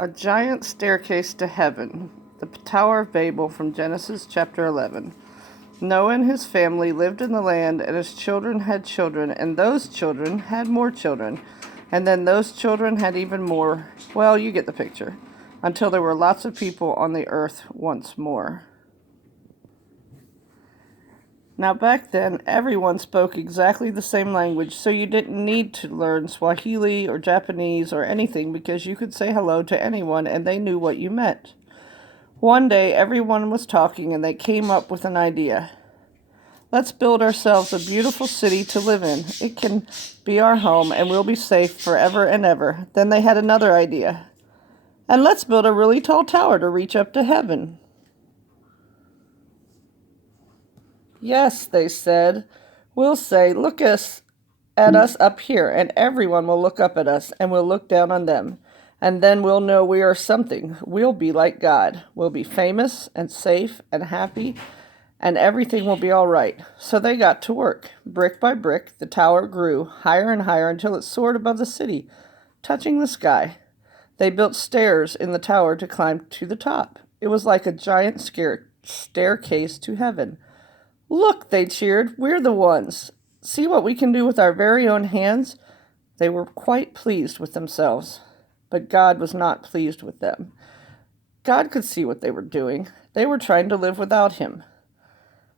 A giant staircase to heaven. The Tower of Babel from Genesis chapter 11. Noah and his family lived in the land, and his children had children, and those children had more children. And then those children had even more. Well, you get the picture. Until there were lots of people on the earth once more. Now back then, everyone spoke exactly the same language, so you didn't need to learn Swahili or Japanese or anything because you could say hello to anyone and they knew what you meant. One day, everyone was talking and they came up with an idea. Let's build ourselves a beautiful city to live in. It can be our home and we'll be safe forever and ever. Then they had another idea. And let's build a really tall tower to reach up to heaven. Yes, they said. We'll say, look at us up here, and everyone will look up at us, and we'll look down on them. And then we'll know we are something. We'll be like God. We'll be famous and safe and happy, and everything will be all right. So they got to work. Brick by brick, the tower grew higher and higher until it soared above the city, touching the sky. They built stairs in the tower to climb to the top. It was like a giant staircase to heaven. Look, they cheered, we're the ones. See what we can do with our very own hands? They were quite pleased with themselves, but God was not pleased with them. God could see what they were doing. They were trying to live without him.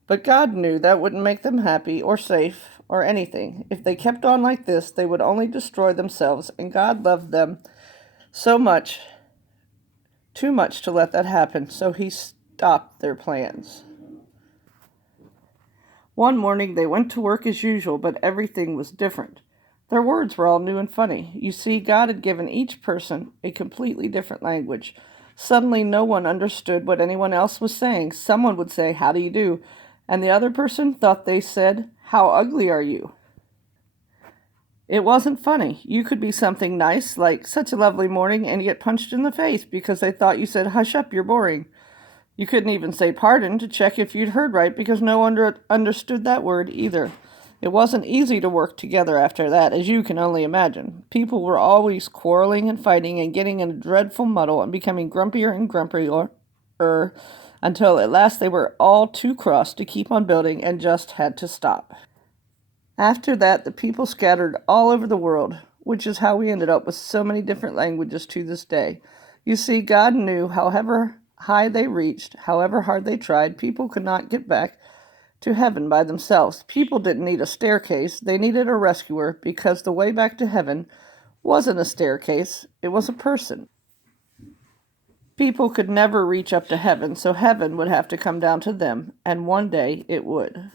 But God knew that wouldn't make them happy or safe or anything. If they kept on like this, they would only destroy themselves, and God loved them so much, too much to let that happen, so he stopped their plans. One morning they went to work as usual, but everything was different. Their words were all new and funny. You see, God had given each person a completely different language. Suddenly no one understood what anyone else was saying. Someone would say, "How do you do?" And the other person thought they said, "How ugly are you?" It wasn't funny. You could be something nice, like "Such a lovely morning," and get punched in the face because they thought you said, "Hush up, you're boring." You couldn't even say pardon to check if you'd heard right because no one understood that word either. It wasn't easy to work together after that, as you can only imagine. People were always quarreling and fighting and getting in a dreadful muddle and becoming grumpier and grumpier until at last they were all too cross to keep on building and just had to stop. After that, the people scattered all over the world, which is how we ended up with so many different languages to this day. You see, God knew however high they reached, however hard they tried, people could not get back to heaven by themselves. People didn't need a staircase, they needed a rescuer, because the way back to heaven wasn't a staircase, it was a person. People could never reach up to heaven, so heaven would have to come down to them, and one day it would.